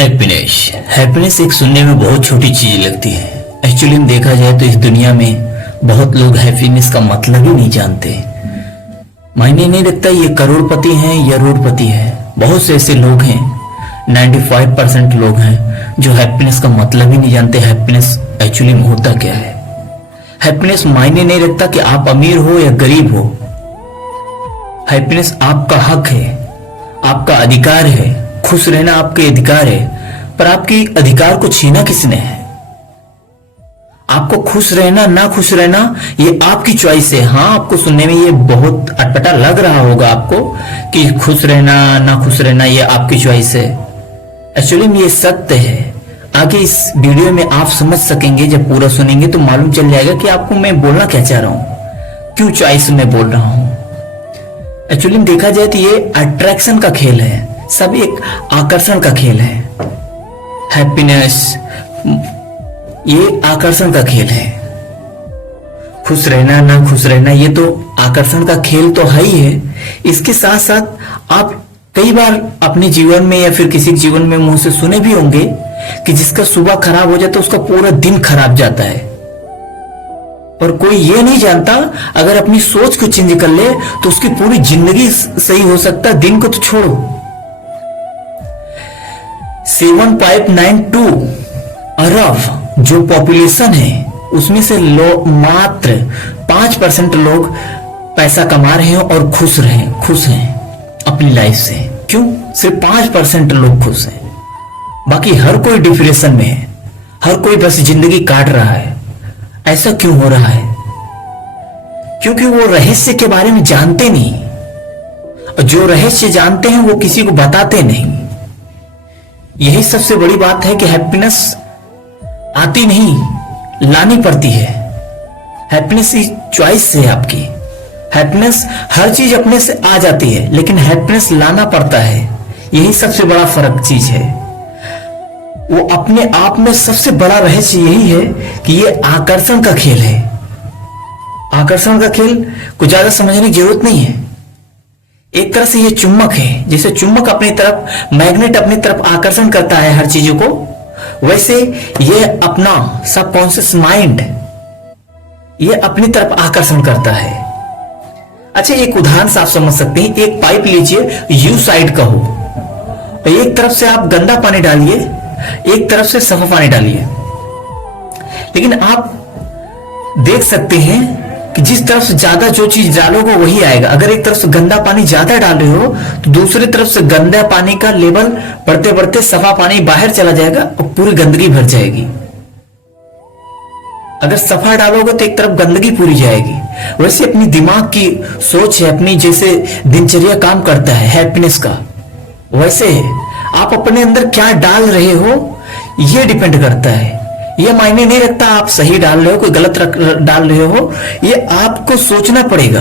Happiness happiness एक सुनने में बहुत छोटी चीज लगती है। एक्चुअली में देखा जाए तो इस दुनिया में बहुत लोग हैप्पीनेस का मतलब ही नहीं जानते। मायने नहीं रखता ये करोड़पति हैं या रोडपति है। बहुत से ऐसे लोग हैं, 95% लोग हैं जो हैप्पीनेस का मतलब ही नहीं जानते। हैप्पीनेस एक्चुअली में होता क्या है। हैप्पीनेस मायने नहीं रखता कि आप अमीर हो या गरीब हो। हैप्पीनेस आपका हक है, आपका अधिकार है। खुश रहना आपके अधिकार है, पर आपकी अधिकार को छीना किसने है? आपको खुश रहना ना खुश रहना ये आपकी चॉइस है। हाँ, आपको सुनने में ये बहुत अटपटा लग रहा होगा आपको कि खुश रहना ना खुश रहना ये आपकी चॉइस है। एक्चुअली में ये सत्य है। आगे इस वीडियो में आप समझ सकेंगे, जब पूरा सुनेंगे तो मालूम चल जाएगा कि आपको मैं बोलना क्या चाह रहा हूं, क्यों चॉइस में बोल रहा हूं। एक्चुअली में देखा जाए तो ये अट्रैक्शन का खेल है, सब एक आकर्षण का खेल है। हैप्पीनेस ये आकर्षण का खेल है। खुश रहना ना खुश रहना ये तो आकर्षण का खेल तो है ही है। इसके साथ साथ आप कई बार अपने जीवन में या फिर किसी जीवन में मुंह से सुने भी होंगे कि जिसका सुबह खराब हो जाता है उसका पूरा दिन खराब जाता है। और कोई ये नहीं जानता अगर अपनी सोच को चेंज कर ले तो उसकी पूरी जिंदगी सही हो सकता। दिन को तो छोड़ो। 7.92 अरब जो पॉपुलेशन है उसमें से मात्र 5% लोग पैसा कमा रहे हैं और खुश हैं अपनी लाइफ से। क्यों? सिर्फ 5% लोग खुश हैं, बाकी हर कोई डिप्रेशन में है, हर कोई बस जिंदगी काट रहा है। ऐसा क्यों हो रहा है? क्योंकि वो रहस्य के बारे में जानते नहीं, और जो रहस्य जानते हैं वो किसी को बताते नहीं। यही सबसे बड़ी बात है कि हैप्पीनेस आती नहीं, लानी पड़ती है। हैप्पीनेस की चॉइस है आपकी। हैप्पीनेस हर चीज अपने से आ जाती है, लेकिन हैप्पीनेस लाना पड़ता है। यही सबसे बड़ा फर्क चीज है। वो अपने आप में सबसे बड़ा रहस्य यही है कि ये आकर्षण का खेल है। आकर्षण का खेल को ज्यादा समझने की जरूरत नहीं है। एक तरह से ये चुंबक है। जैसे चुंबक अपनी तरफ, मैग्नेट अपनी तरफ आकर्षण करता है हर चीजों को, वैसे ये अपना सबकॉन्शियस माइंड ये अपनी तरफ आकर्षण करता है। अच्छा, एक उदाहरण से आप समझ सकते हैं। एक पाइप लीजिए, यू साइड का हो, एक तरफ से आप गंदा पानी डालिए, एक तरफ से साफ पानी डालिए, लेकिन आप देख सकते हैं कि जिस तरफ से ज्यादा जो चीज डालोगे वही आएगा। अगर एक तरफ से गंदा पानी ज्यादा डाल रहे हो तो दूसरी तरफ से गंदा पानी का लेवल बढ़ते बढ़ते सफा पानी बाहर चला जाएगा और पूरी गंदगी भर जाएगी। अगर सफा डालोगे तो एक तरफ गंदगी पूरी जाएगी। वैसे अपनी दिमाग की सोच है, अपनी जैसे दिनचर्या काम करता है हैप्पीनेस का, वैसे आप अपने अंदर क्या डाल रहे हो यह डिपेंड करता है। ये मायने नहीं रखता आप सही डाल रहे हो कोई गलत डाल रहे हो, ये आपको सोचना पड़ेगा।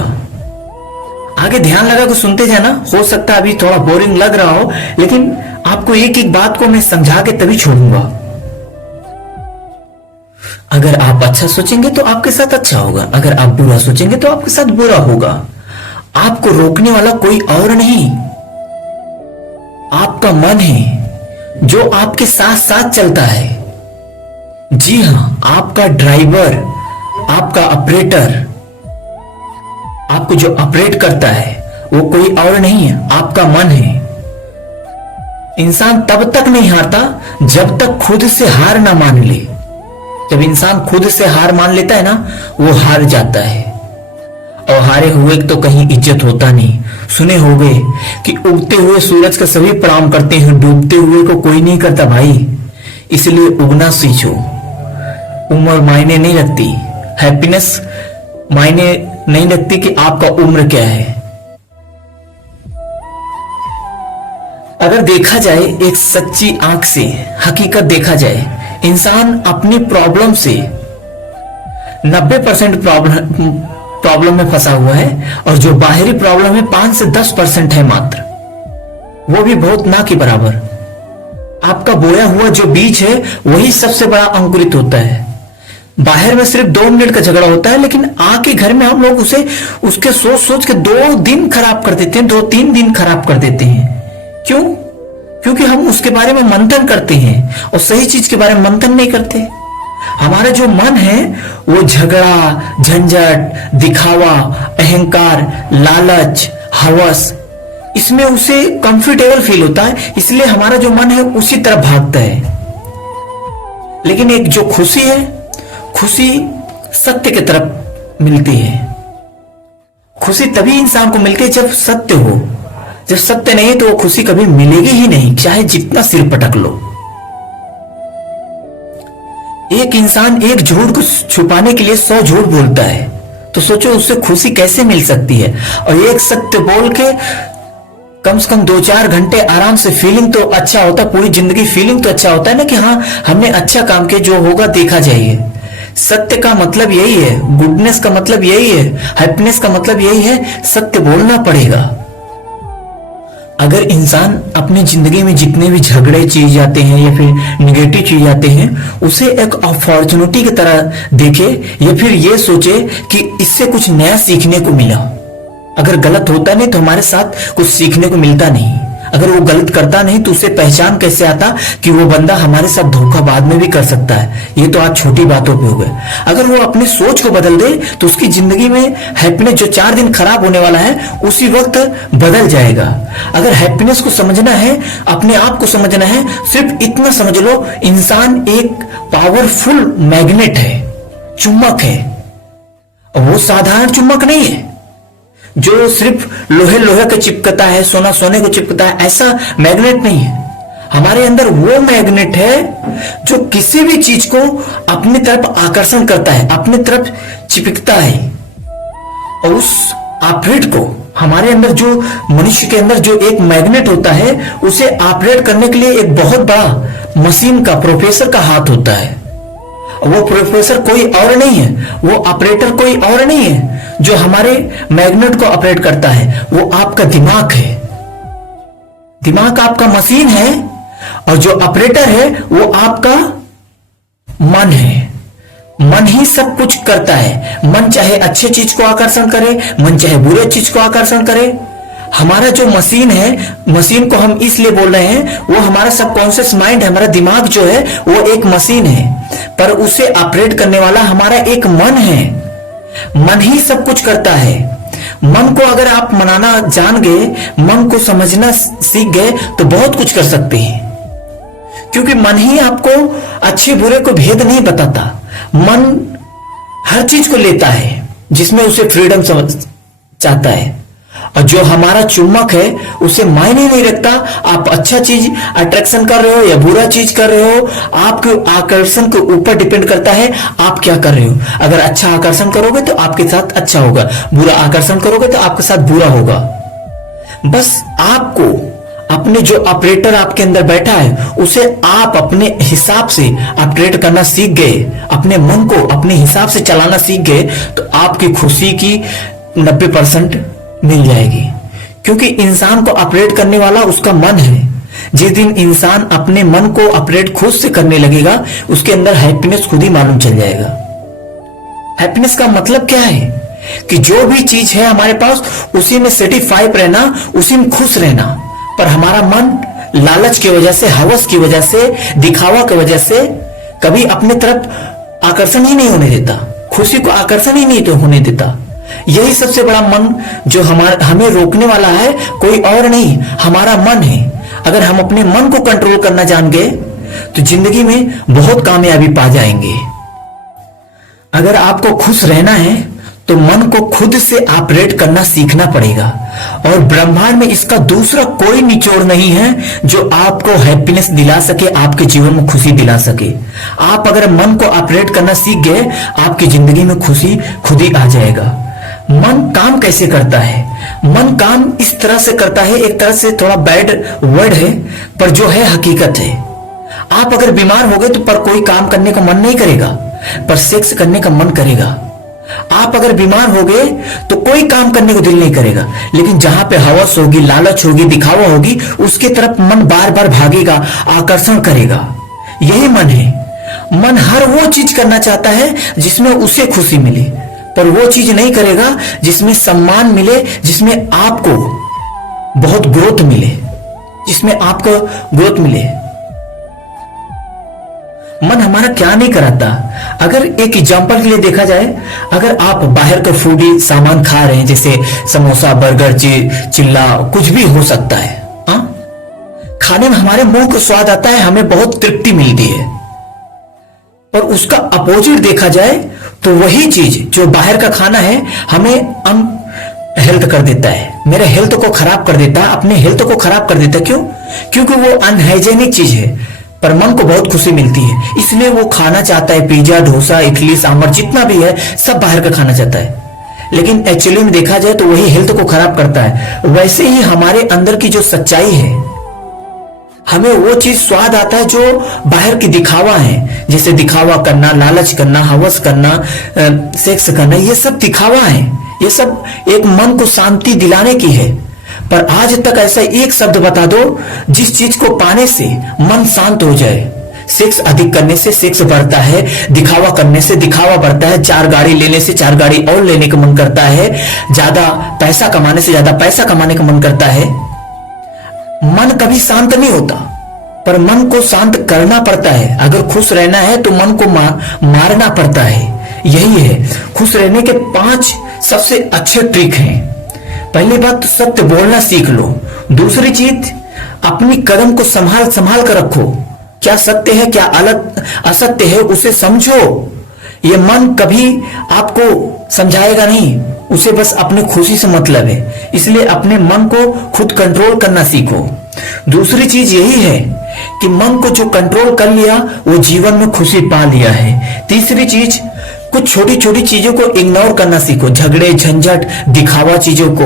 आगे ध्यान लगा के सुनते जाना। हो सकता है अभी थोड़ा बोरिंग लग रहा हो, लेकिन आपको एक एक बात को मैं समझा के तभी छोड़ूंगा। अगर आप अच्छा सोचेंगे तो आपके साथ अच्छा होगा, अगर आप बुरा सोचेंगे तो आपके साथ बुरा होगा। आपको रोकने वाला कोई और नहीं, आपका मन है जो आपके साथ साथ चलता है। जी हां, आपका ड्राइवर, आपका ऑपरेटर, आपको जो ऑपरेट करता है वो कोई और नहीं है, आपका मन है। इंसान तब तक नहीं हारता जब तक खुद से हार ना मान ले। जब इंसान खुद से हार मान लेता है ना, वो हार जाता है। और हारे हुए तो कहीं इज्जत होता नहीं। सुने होंगे कि उगते हुए सूरज का सभी प्रणाम करते हैं, डूबते हुए को कोई नहीं करता भाई। इसलिए उगना सीखो। उम्र मायने नहीं रखती, हैप्पीनेस मायने नहीं रखती कि आपका उम्र क्या है। अगर देखा जाए एक सच्ची आंख से, हकीकत देखा जाए, इंसान अपनी प्रॉब्लम से 90% प्रॉब्लम में फंसा हुआ है, और जो बाहरी प्रॉब्लम है 5 से 10% है मात्र, वो भी बहुत ना के बराबर। आपका बोया हुआ जो बीज है वही सबसे बड़ा अंकुरित होता है। बाहर में सिर्फ 2 मिनट का झगड़ा होता है, लेकिन आके घर में हम लोग उसे उसके सोच सोच के 2 दिन खराब कर देते हैं, 2-3 दिन खराब कर देते हैं। क्यों? क्योंकि हम उसके बारे में मंथन करते हैं और सही चीज के बारे में मंथन नहीं करते। हमारा जो मन है वो झगड़ा, झंझट, दिखावा, अहंकार, लालच, हवस, इसमें उसे कंफर्टेबल फील होता है, इसलिए हमारा जो मन है उसी तरफ भागता है। लेकिन एक जो खुशी है, खुशी सत्य की तरफ मिलती है। खुशी तभी इंसान को मिलती है जब सत्य हो। जब सत्य नहीं तो वो खुशी कभी मिलेगी ही नहीं, चाहे जितना सिर पटक लो। एक इंसान एक झूठ को छुपाने के लिए 100 झूठ बोलता है, तो सोचो उससे खुशी कैसे मिल सकती है। और एक सत्य बोल के कम से कम 2-4 घंटे आराम से फीलिंग तो अच्छा होता है, पूरी जिंदगी फीलिंग तो अच्छा होता है ना कि हाँ हमने अच्छा काम किया, जो होगा देखा जाएगा। सत्य का मतलब यही है, गुडनेस का मतलब यही है, हैप्पीनेस का मतलब यही है, सत्य बोलना पड़ेगा। अगर इंसान अपनी जिंदगी में जितने भी झगड़े चीज आते हैं या फिर निगेटिव चीज आते हैं उसे एक अपॉर्चुनिटी की तरह देखे, या फिर ये सोचे कि इससे कुछ नया सीखने को मिला। अगर गलत होता नहीं तो हमारे साथ कुछ सीखने को मिलता नहीं। अगर वो गलत करता नहीं तो उसे पहचान कैसे आता कि वो बंदा हमारे साथ धोखा बाद में भी कर सकता है। ये तो आज छोटी बातों पे हो गए। अगर वो अपनी सोच को बदल दे तो उसकी जिंदगी में हैप्पीनेस जो 4 दिन खराब होने वाला है उसी वक्त बदल जाएगा। अगर हैप्पीनेस को समझना है, अपने आप को समझना है, सिर्फ इतना समझ लो, इंसान एक पावरफुल मैग्नेट है, चुंबक है। वो साधारण चुंबक नहीं है जो सिर्फ लोहे को चिपकता है, सोना सोने को चिपकता है, ऐसा मैग्नेट नहीं है। हमारे अंदर वो मैग्नेट है जो किसी भी चीज को अपनी तरफ आकर्षण करता है, अपनी तरफ चिपकता है। और उस ऑपरेट को हमारे अंदर जो मनुष्य के अंदर जो एक मैग्नेट होता है उसे ऑपरेट करने के लिए एक बहुत बड़ा मशीन का, प्रोफेसर का हाथ होता है। वो प्रोफेसर कोई और नहीं है, वो ऑपरेटर कोई और नहीं है जो हमारे मैग्नेट को ऑपरेट करता है, वो आपका दिमाग है। दिमाग आपका मशीन है और जो ऑपरेटर है वो आपका मन है। मन ही सब कुछ करता है। मन चाहे अच्छे चीज को आकर्षण करे, मन चाहे बुरे चीज को आकर्षण करे। हमारा जो मशीन है, मशीन को हम इसलिए बोल रहे हैं, वो हमारा सबकॉन्शियस माइंड है, हमारा दिमाग जो है वो एक मशीन है, पर उसे ऑपरेट करने वाला हमारा एक मन है। मन ही सब कुछ करता है। मन को अगर आप मनाना जान गए, मन को समझना सीख गए तो बहुत कुछ कर सकते हैं, क्योंकि मन ही आपको अच्छे बुरे को भेद नहीं बताता। मन हर चीज को लेता है जिसमें उसे फ्रीडम समझ चाहता है। और जो हमारा चुंबक है उसे मायने नहीं रखता आप अच्छा चीज अट्रैक्शन कर रहे हो या बुरा चीज कर रहे हो, आपके आकर्षण के ऊपर डिपेंड करता है आप क्या कर रहे हो। अगर अच्छा आकर्षण करोगे तो आपके साथ अच्छा होगा, बुरा आकर्षण करोगे तो आपके साथ बुरा होगा। बस आपको अपने जो ऑपरेटर आपके अंदर बैठा है उसे आप अपने हिसाब से ऑपरेट करना सीख गए, अपने मन को अपने हिसाब से चलाना सीख गए, तो आपकी खुशी की 90% मिल जाएगी। क्योंकि इंसान को ऑपरेट करने वाला उसका मन है। जिस दिन इंसान अपने मन को ऑपरेट खुद से करने लगेगा उसके अंदर हैप्पीनेस खुद ही मालूम चल जाएगा। हैप्पीनेस का मतलब क्या है कि जो भी चीज है हमारे पास उसी में सेटिस्फाइड रहना, उसी में खुश रहना। पर हमारा मन लालच की वजह से, हवस की वजह से, दिखावा की वजह से कभी अपने तरफ आकर्षण ही नहीं होने देता, खुशी को आकर्षण ही नहीं तो होने देता। यही सबसे बड़ा मन जो हमें रोकने वाला है कोई और नहीं, हमारा मन है। अगर हम अपने मन को कंट्रोल करना जान गए तो जिंदगी में बहुत कामयाबी पा जाएंगे। अगर आपको खुश रहना है तो मन को खुद से ऑपरेट करना सीखना पड़ेगा। और ब्रह्मांड में इसका दूसरा कोई निचोड़ नहीं है जो आपको हैप्पीनेस दिला सके, आपके जीवन में खुशी दिला सके। आप अगर मन को ऑपरेट करना सीख गए आपकी जिंदगी में खुशी खुद ही आ जाएगा। मन काम कैसे करता है? मन काम इस तरह से करता है, एक तरह से थोड़ा बैड वर्ड है पर जो है हकीकत है। आप अगर बीमार हो गए तो पर कोई काम करने का मन नहीं करेगा, पर सेक्स करने का मन करेगा। आप अगर बीमार हो गए तो कोई काम करने को दिल नहीं करेगा, लेकिन जहां पे हवस होगी, लालच होगी, दिखावा होगी, उसके तरफ मन बार बार भागेगा, आकर्षण करेगा। यही मन है। मन हर वो चीज करना चाहता है जिसमें उसे खुशी मिले, पर वो चीज नहीं करेगा जिसमें सम्मान मिले, जिसमें आपको बहुत ग्रोथ मिले, जिसमें आपको ग्रोथ मिले। मन हमारा क्या नहीं कराता। अगर एक एग्जांपल के लिए देखा जाए, अगर आप बाहर का फूडी सामान खा रहे हैं, जैसे समोसा, बर्गर, चिल्ला, कुछ भी हो सकता है, हाँ, खाने में हमारे मुंह को स्वाद आता है, हमें बहुत तृप्ति मिलती है। पर उसका अपोजिट देखा जाए तो वही चीज जो बाहर का खाना है हमें हेल्थ कर देता है, मेरे हेल्थ को खराब कर देता है, अपने हेल्थ को खराब कर देता है। क्यों? क्योंकि वो अनहाइजेनिक चीज है, पर मन को बहुत खुशी मिलती है, इसलिए वो खाना चाहता है। पिज्जा, डोसा, इडली, सांभर जितना भी है सब बाहर का खाना चाहता है। लेकिन एक्चुअली में देखा जाए तो वही हेल्थ को खराब करता है। वैसे ही हमारे अंदर की जो सच्चाई है, हमें वो चीज स्वाद आता है जो बाहर की दिखावा है, जैसे दिखावा करना, लालच करना, हवस करना, सेक्स करना, ये सब दिखावा है। ये सब एक मन को शांति दिलाने की है। पर आज तक ऐसा एक शब्द बता दो जिस चीज को पाने से मन शांत हो जाए। सेक्स अधिक करने से सेक्स बढ़ता है, दिखावा करने से दिखावा बढ़ता है, 4 गाड़ी लेने से 4 गाड़ी और लेने का मन करता है, ज्यादा पैसा कमाने से ज्यादा पैसा कमाने का मन करता है। मन कभी शांत नहीं होता, पर मन को शांत करना पड़ता है। अगर खुश रहना है तो मन को मारना पड़ता है। यही है खुश रहने के 5 सबसे अच्छे ट्रिक हैं। पहली बात तो सत्य बोलना सीख लो। दूसरी चीज, अपनी कदम को संभाल संभाल कर रखो। क्या सत्य है क्या असत्य है उसे समझो। ये मन कभी आपको समझाएगा नहीं, उसे बस अपनी खुशी से मतलब है, इसलिए अपने मन को खुद कंट्रोल करना सीखो। दूसरी चीज यही है कि मन को जो कंट्रोल कर लिया वो जीवन में खुशी पा लिया है। तीसरी चीज, कुछ छोटी छोटी चीजों को इग्नोर करना सीखो। झगड़े, झंझट, दिखावा चीजों को,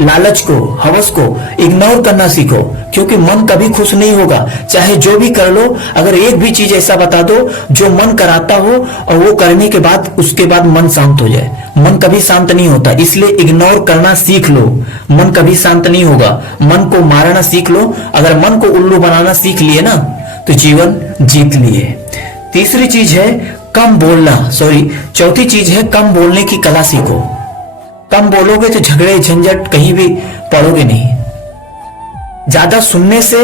लालच को, हवस को इग्नोर करना सीखो, क्योंकि मन कभी खुश नहीं होगा। चाहे जो भी कर लो, अगर एक भी चीज ऐसा बता दो जो मन कराता हो और वो करने के बाद उसके बाद मन शांत हो जाए, मन कभी शांत नहीं होता। इसलिए इग्नोर करना सीख लो, मन कभी शांत नहीं होगा। मन को मारना सीख लो। अगर मन को उल्लू बनाना सीख लिए ना तो जीवन जीत लिए। तीसरी चीज है कम बोलना, चौथी चीज है कम बोलने की कला सीखो। कम बोलोगे तो झगड़े झंझट कहीं भी पड़ोगे नहीं। ज्यादा सुनने से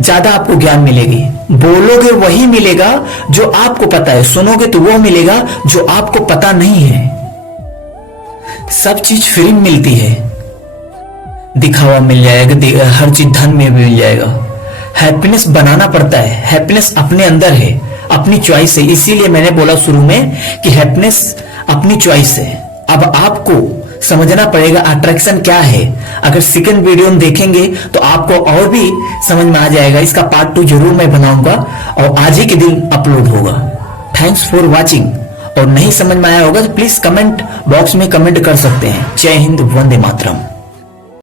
ज्यादा आपको ज्ञान मिलेगी। बोलोगे वही मिलेगा जो आपको पता है, सुनोगे तो वो मिलेगा जो आपको पता नहीं है। सब चीज फ्री में मिलती है, दिखावा मिल जाएगा, हर चीज धन में भी मिल जाएगा। हैप्पीनेस बनाना पड़ता है, हैप्पीनेस अपने अंदर है, अपनी चॉइस है। इसीलिए मैंने बोला शुरू में कि हैप्पीनेस अपनी चॉइस है। अब आपको समझना पड़ेगा अट्रैक्शन क्या है। अगर सेकंड वीडियो में देखेंगे तो आपको और भी समझ में आ जाएगा। इसका पार्ट 2 जरूर मैं बनाऊंगा और आज ही के दिन अपलोड होगा। Thanks for watching. और नहीं समझ में आया होगा तो प्लीज कमेंट बॉक्स में कमेंट कर सकते हैं। जय हिंद, वंदे मातरम।